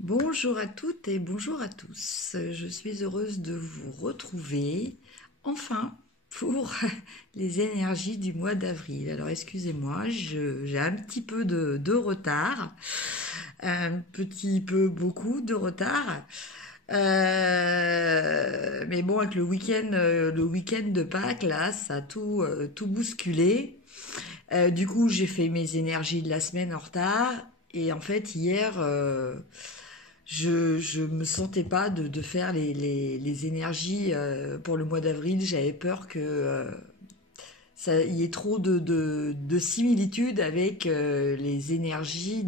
Bonjour à toutes et bonjour à tous. Je suis heureuse de vous retrouver enfin pour les énergies du mois d'avril. Alors excusez-moi, j'ai un petit peu de retard, un petit peu beaucoup de retard. Mais bon, avec le week-end de Pâques, là, ça a tout bousculé. Du coup, j'ai fait mes énergies de la semaine en retard. Et en fait, hier, je me sentais pas de faire les énergies pour le mois d'avril. J'avais peur que ça y ait trop de similitudes avec les énergies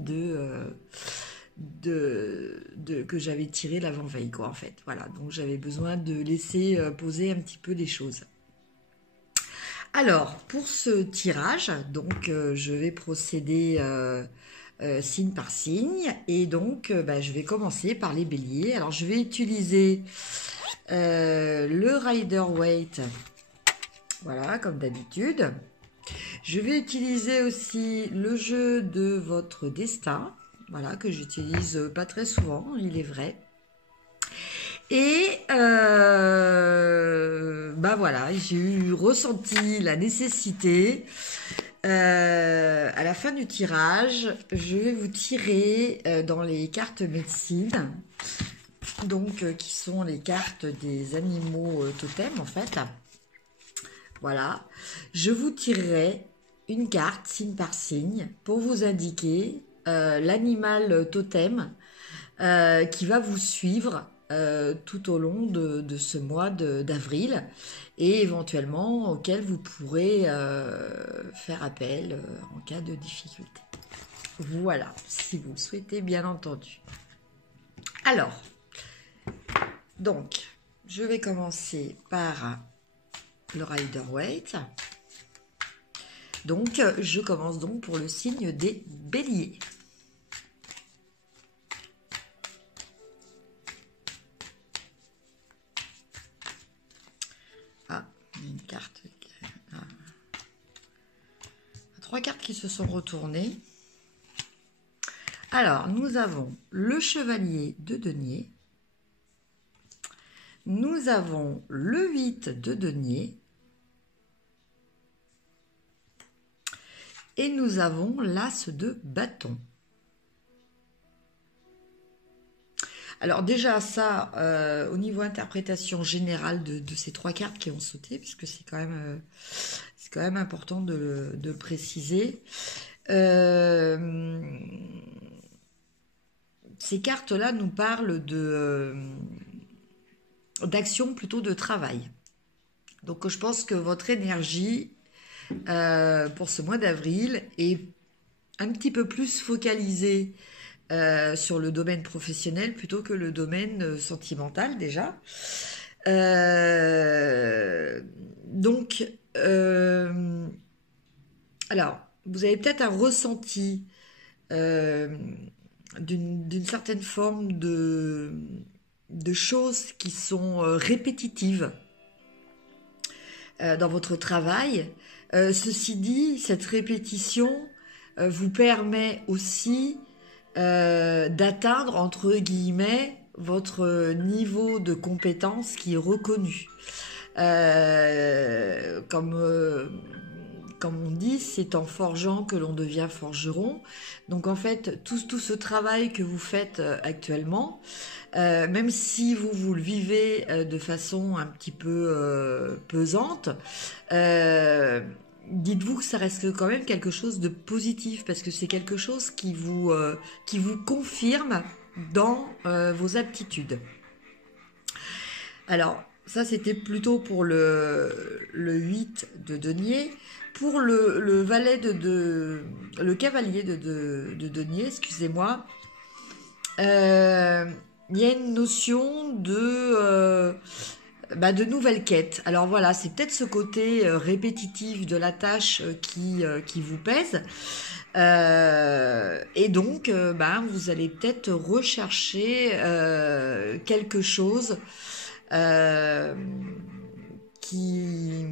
que j'avais tirées l'avant-veille, quoi, en fait. Voilà, donc j'avais besoin de laisser poser un petit peu les choses. Alors, pour ce tirage, donc je vais procéder signe par signe et donc je vais commencer par les béliers. Alors, je vais utiliser le Rider-Waite, voilà, comme d'habitude. Je vais utiliser aussi le jeu de votre destin, voilà, que j'utilise pas très souvent, il est vrai. Et voilà, j'ai eu ressenti la nécessité. À la fin du tirage, je vais vous tirer dans les cartes médecine, donc qui sont les cartes des animaux totems en fait. Voilà, je vous tirerai une carte signe par signe pour vous indiquer l'animal totem qui va vous suivre tout au long de ce mois d'avril et éventuellement auquel vous pourrez faire appel en cas de difficulté. Voilà, si vous le souhaitez, bien entendu. Alors, donc, je vais commencer par le Rider-Waite. Donc, je commence donc pour le signe des béliers. Ah, une carte. Ah. Trois cartes qui se sont retournées. Alors, nous avons le chevalier de denier. Nous avons le 8 de denier. Et nous avons l'as de bâton. Alors déjà ça, au niveau interprétation générale de ces trois cartes qui ont sauté, puisque c'est quand même important de le préciser. Ces cartes-là nous parlent d'action plutôt de travail. Donc je pense que votre énergie pour ce mois d'avril est un petit peu plus focalisée sur le domaine professionnel plutôt que le domaine sentimental déjà. Donc, alors, vous avez peut-être un ressenti d'une certaine forme de choses qui sont répétitives dans votre travail. Ceci dit, cette répétition vous permet aussi d'atteindre, entre guillemets, votre niveau de compétence qui est reconnu. Comme on dit, c'est en forgeant que l'on devient forgeron. Donc en fait, tout ce travail que vous faites actuellement, même si vous le vivez de façon un petit peu pesante, dites-vous que ça reste quand même quelque chose de positif parce que c'est quelque chose qui vous confirme dans vos aptitudes. Alors, ça c'était plutôt pour le 8 de denier. Pour le valet le cavalier de denier, excusez-moi, il y a une notion de nouvelles quêtes. Alors voilà, c'est peut-être ce côté répétitif de la tâche qui vous pèse. Et donc, vous allez peut-être rechercher quelque chose euh, qui...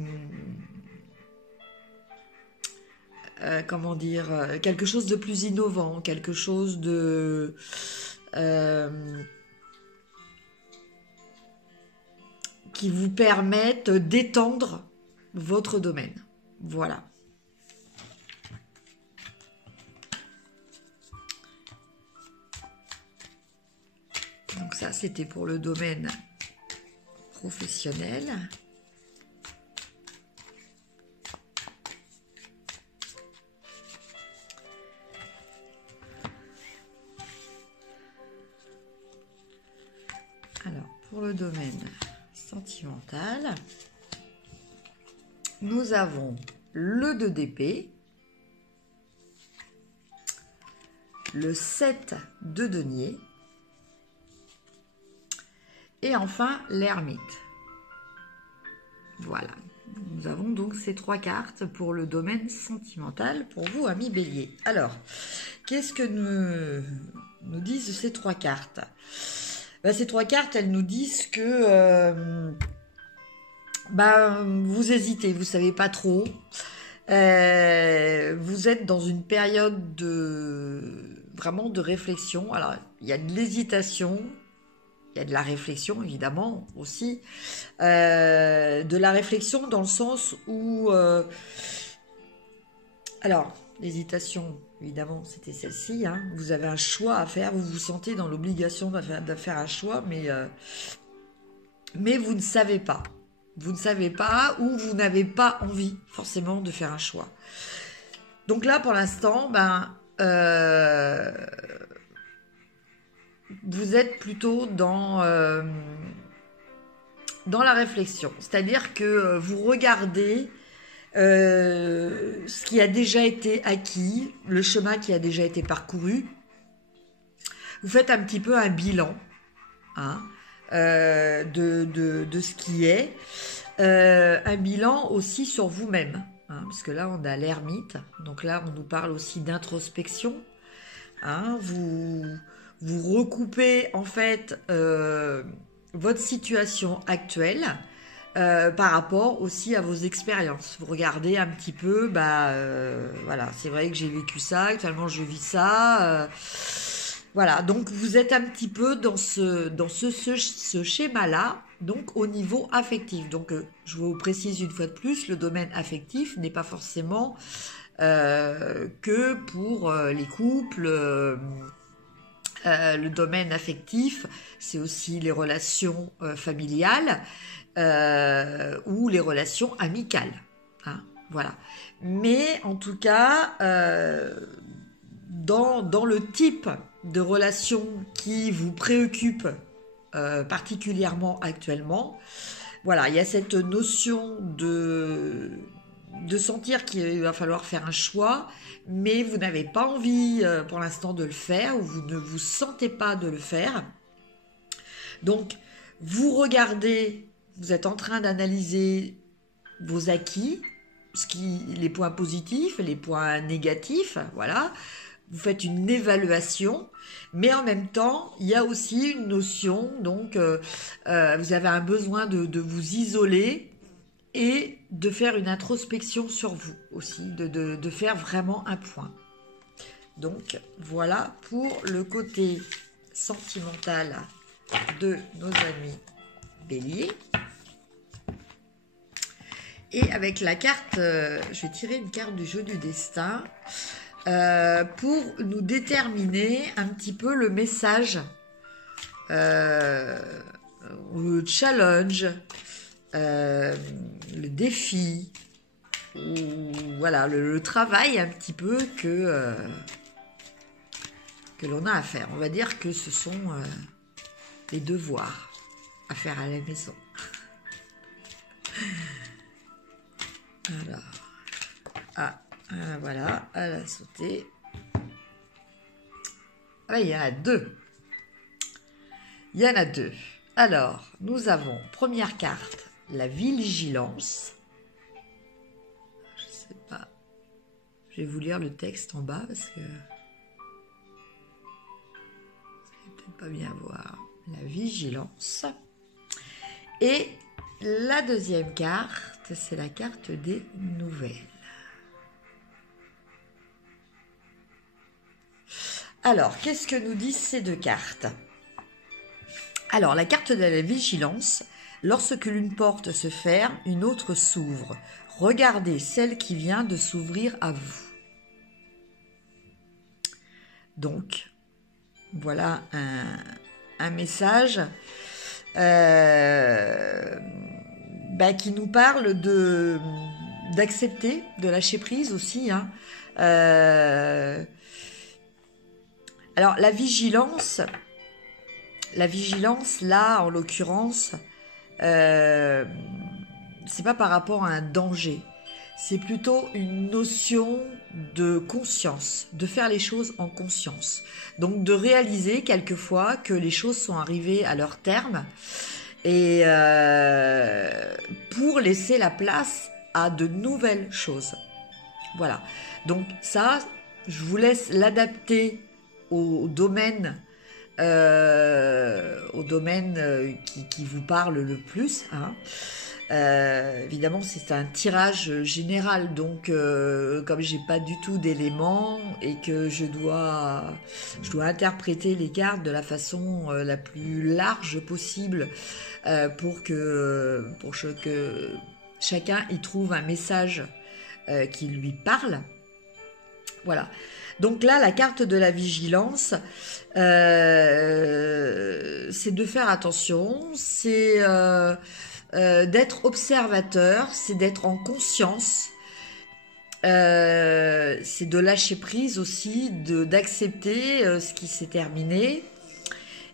comment dire, quelque chose de plus innovant, quelque chose qui vous permettent d'étendre votre domaine. Voilà. Donc ça, c'était pour le domaine professionnel. Alors, pour le domaine sentimental, nous avons le 2 d'épée, le 7 de denier et enfin l'ermite. Voilà, nous avons donc ces 3 cartes pour le domaine sentimental pour vous, amis bélier. Alors, qu'est-ce que nous disent ces 3 cartes? Ben, ces 3 cartes, elles nous disent que vous hésitez, vous savez pas trop. Vous êtes dans une période vraiment de réflexion. Alors, il y a de l'hésitation, il y a de la réflexion évidemment aussi. De la réflexion dans le sens où... alors, l'hésitation, évidemment, c'était celle-ci. Hein. Vous avez un choix à faire, vous vous sentez dans l'obligation de faire un choix, mais vous ne savez pas. Vous ne savez pas ou vous n'avez pas envie forcément de faire un choix. Donc là, pour l'instant, vous êtes plutôt dans la réflexion. C'est-à-dire que vous regardez ce qui a déjà été acquis, le chemin qui a déjà été parcouru. Vous faites un petit peu un bilan, hein, de ce qui est. Un bilan aussi sur vous-même, hein, parce que là on a l'ermite, donc là on nous parle aussi d'introspection, hein, vous recoupez en fait votre situation actuelle par rapport aussi à vos expériences. Vous regardez un petit peu, voilà, c'est vrai que j'ai vécu ça, actuellement je vis ça. Voilà, donc vous êtes un petit peu dans ce schéma-là, donc au niveau affectif. Donc je vous précise une fois de plus, le domaine affectif n'est pas forcément que pour les couples. Le domaine affectif, c'est aussi les relations familiales ou les relations amicales. Hein, voilà. Mais en tout cas, dans le type de relation qui vous préoccupe particulièrement actuellement, voilà, il y a cette notion de sentir qu'il va falloir faire un choix, mais vous n'avez pas envie pour l'instant de le faire, ou vous ne vous sentez pas de le faire. Donc, vous regardez, vous êtes en train d'analyser vos acquis, les points positifs, les points négatifs, voilà. Vous faites une évaluation, mais en même temps, il y a aussi une notion, donc vous avez un besoin de vous isoler et de faire une introspection sur vous aussi, de faire vraiment un point. Donc voilà pour le côté sentimental de nos amis béliers. Et avec la carte, je vais tirer une carte du jeu du destin pour nous déterminer un petit peu le message, le challenge, le défi, ou voilà, le travail un petit peu que l'on a à faire. On va dire que ce sont les devoirs à faire à la maison. Alors, voilà, elle a sauté. Ah, il y en a deux. Il y en a deux. Alors, nous avons, première carte, la vigilance. Je sais pas. Je vais vous lire le texte en bas parce que vous allez peut-être pas bien voir. La vigilance. Et la deuxième carte, c'est la carte des nouvelles. Alors, qu'est-ce que nous disent ces deux cartes? Alors, la carte de la vigilance, lorsque l'une porte se ferme, une autre s'ouvre. Regardez celle qui vient de s'ouvrir à vous. Donc, voilà un message qui nous parle d'accepter, de lâcher prise aussi. Hein. Alors, la vigilance, là, en l'occurrence, c'est pas par rapport à un danger. C'est plutôt une notion de conscience, de faire les choses en conscience. Donc, de réaliser quelquefois que les choses sont arrivées à leur terme et pour laisser la place à de nouvelles choses. Voilà. Donc, ça, je vous laisse l'adapter au domaine qui vous parle le plus. Hein. Évidemment, c'est un tirage général, donc comme j'ai pas du tout d'éléments et que je dois interpréter les cartes de la façon la plus large possible pour que chacun y trouve un message qui lui parle. Voilà. Donc là, la carte de la vigilance, c'est de faire attention, c'est d'être observateur, c'est d'être en conscience, c'est de lâcher prise aussi, d'accepter ce qui s'est terminé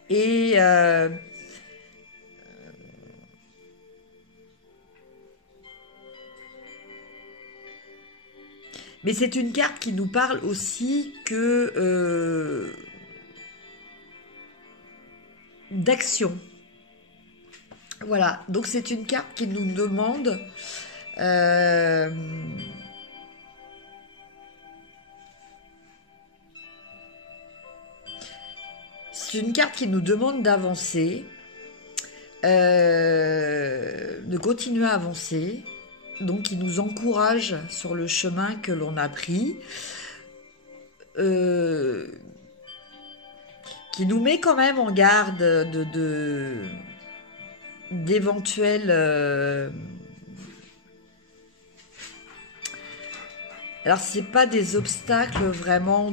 et mais c'est une carte qui nous parle aussi que d'action. Voilà, donc c'est une carte qui nous demande c'est une carte qui nous demande d'avancer, de continuer à avancer, donc qui nous encourage sur le chemin que l'on a pris, qui nous met quand même en garde d'éventuels alors c'est pas des obstacles vraiment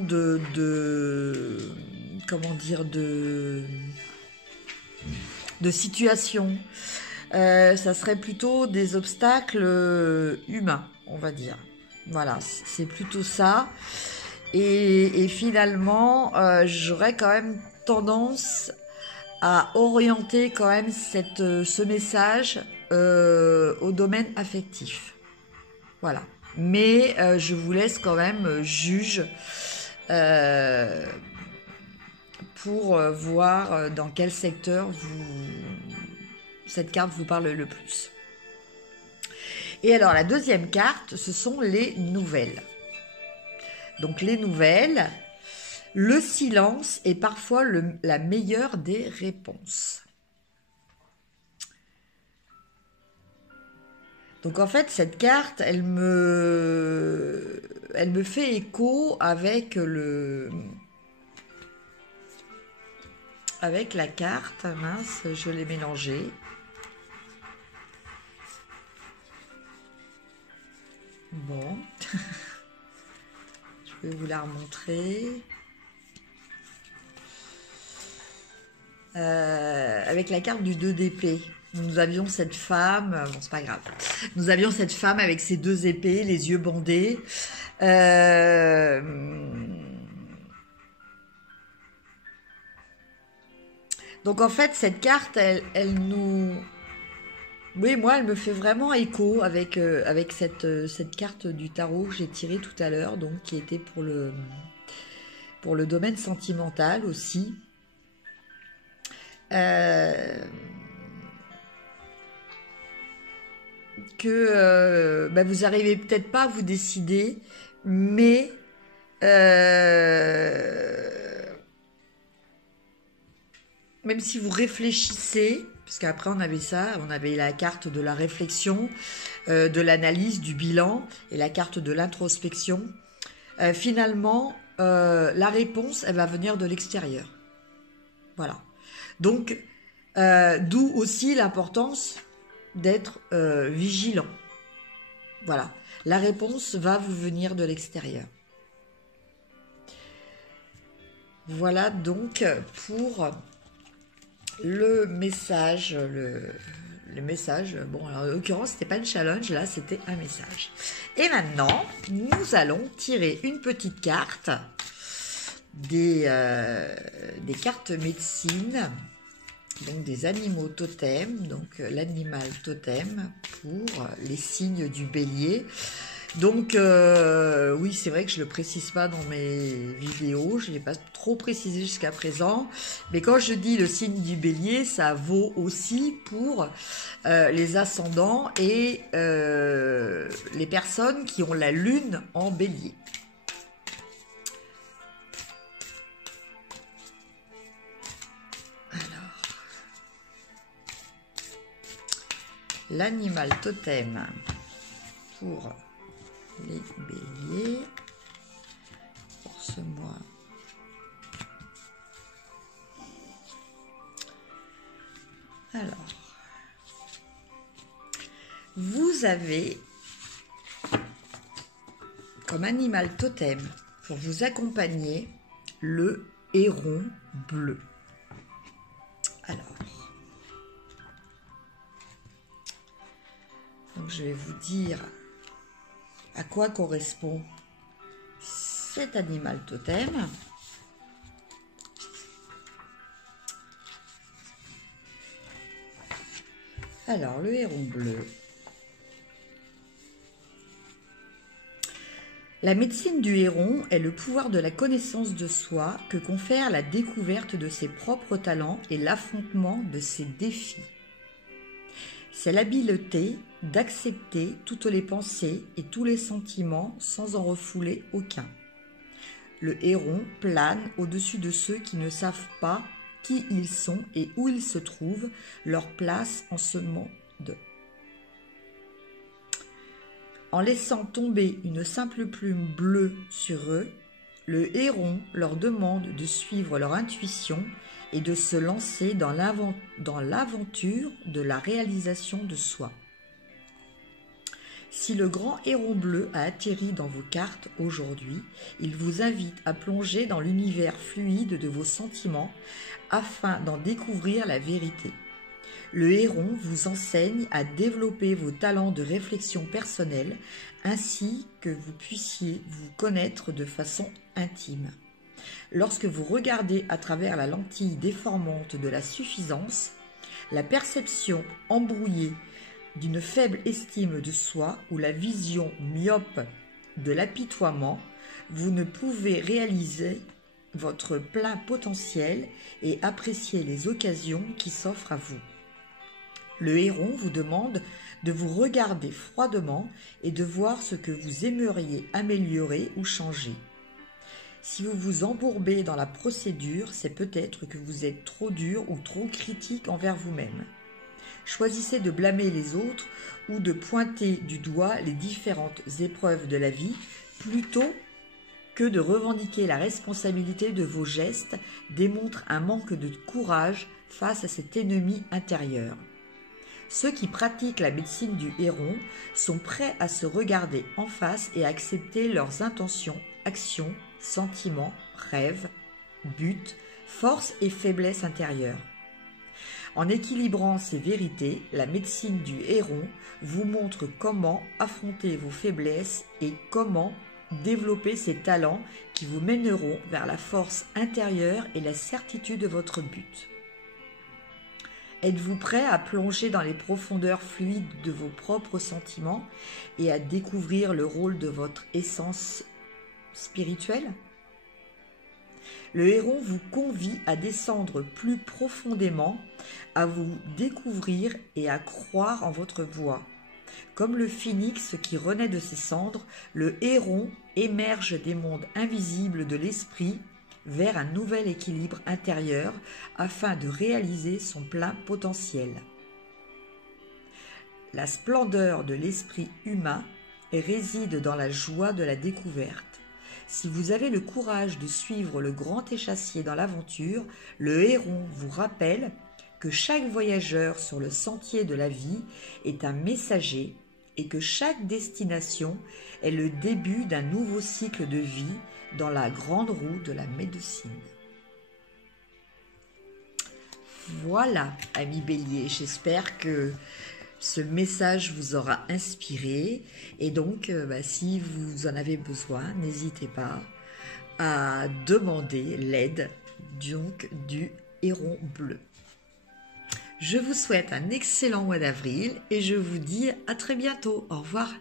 comment dire de situation, ça serait plutôt des obstacles humains, on va dire. Voilà, c'est plutôt ça. Et finalement, j'aurais quand même tendance à orienter quand même ce message au domaine affectif. Voilà. Mais je vous laisse quand même juge pour voir dans quel secteur cette carte vous parle le plus. Et alors la deuxième carte, ce sont les nouvelles. Donc les nouvelles, le silence est parfois la meilleure des réponses. Donc en fait, cette carte, elle me fait écho avec la carte. Mince, je l'ai mélangée. Bon. Je vais vous la remontrer. Avec la carte du 2 d'épée. Nous avions cette femme, bon c'est pas grave, nous avions cette femme avec ses 2 épées, les yeux bandés. Donc en fait cette carte, elle nous... Oui, moi elle me fait vraiment écho avec cette carte du tarot que j'ai tirée tout à l'heure, donc qui était pour le domaine sentimental aussi. Que vous arrivez peut-être pas à vous décider, mais même si vous réfléchissez, parce qu'après on avait la carte de la réflexion, de l'analyse, du bilan, et la carte de l'introspection. Finalement, la réponse, elle va venir de l'extérieur. Voilà. Donc, d'où aussi l'importance d'être vigilant. Voilà. La réponse va vous venir de l'extérieur. Voilà donc pour le message. Le message, bon, alors, en l'occurrence, c'était pas une challenge, là, c'était un message. Et maintenant, nous allons tirer une petite carte des cartes médecine, donc des animaux totems, donc l'animal totem pour les signes du bélier. Donc oui, c'est vrai que je ne le précise pas dans mes vidéos, je ne l'ai pas trop précisé jusqu'à présent, mais quand je dis le signe du bélier, ça vaut aussi pour les ascendants et les personnes qui ont la lune en bélier. Alors, l'animal totem pour les béliers pour ce mois. Alors, vous avez comme animal totem pour vous accompagner le héron bleu. Alors, donc je vais vous dire à quoi correspond cet animal totem. Alors, le héron bleu. La médecine du héron est le pouvoir de la connaissance de soi que confère la découverte de ses propres talents et l'affrontement de ses défis. C'est l'habileté d'accepter toutes les pensées et tous les sentiments sans en refouler aucun. Le héron plane au-dessus de ceux qui ne savent pas qui ils sont et où ils se trouvent, leur place en ce monde. En laissant tomber une simple plume bleue sur eux, le héron leur demande de suivre leur intuition et de se lancer dans l'aventure de la réalisation de soi. Si le grand héron bleu a atterri dans vos cartes aujourd'hui, il vous invite à plonger dans l'univers fluide de vos sentiments afin d'en découvrir la vérité. Le héron vous enseigne à développer vos talents de réflexion personnelle ainsi que vous puissiez vous connaître de façon intime. Lorsque vous regardez à travers la lentille déformante de la suffisance, la perception embrouillée d'une faible estime de soi ou la vision myope de l'apitoiement, vous ne pouvez réaliser votre plein potentiel et apprécier les occasions qui s'offrent à vous. Le héron vous demande de vous regarder froidement et de voir ce que vous aimeriez améliorer ou changer. Si vous vous embourbez dans la procédure, c'est peut-être que vous êtes trop dur ou trop critique envers vous-même. Choisissez de blâmer les autres ou de pointer du doigt les différentes épreuves de la vie plutôt que de revendiquer la responsabilité de vos gestes démontre un manque de courage face à cet ennemi intérieur. Ceux qui pratiquent la médecine du héron sont prêts à se regarder en face et à accepter leurs intentions, actions, sentiments, rêves, buts, forces et faiblesses intérieures. En équilibrant ces vérités, la médecine du héron vous montre comment affronter vos faiblesses et comment développer ces talents qui vous mèneront vers la force intérieure et la certitude de votre but. Êtes-vous prêt à plonger dans les profondeurs fluides de vos propres sentiments et à découvrir le rôle de votre essence spirituelle ? Le héron vous convie à descendre plus profondément, à vous découvrir et à croire en votre voie. Comme le phénix qui renaît de ses cendres, le héron émerge des mondes invisibles de l'esprit vers un nouvel équilibre intérieur afin de réaliser son plein potentiel. La splendeur de l'esprit humain réside dans la joie de la découverte. Si vous avez le courage de suivre le grand échassier dans l'aventure, le héron vous rappelle que chaque voyageur sur le sentier de la vie est un messager et que chaque destination est le début d'un nouveau cycle de vie dans la grande roue de la médecine. Voilà, amis Bélier, j'espère que ce message vous aura inspiré et donc si vous en avez besoin, n'hésitez pas à demander l'aide du héron bleu. Je vous souhaite un excellent mois d'avril et je vous dis à très bientôt. Au revoir.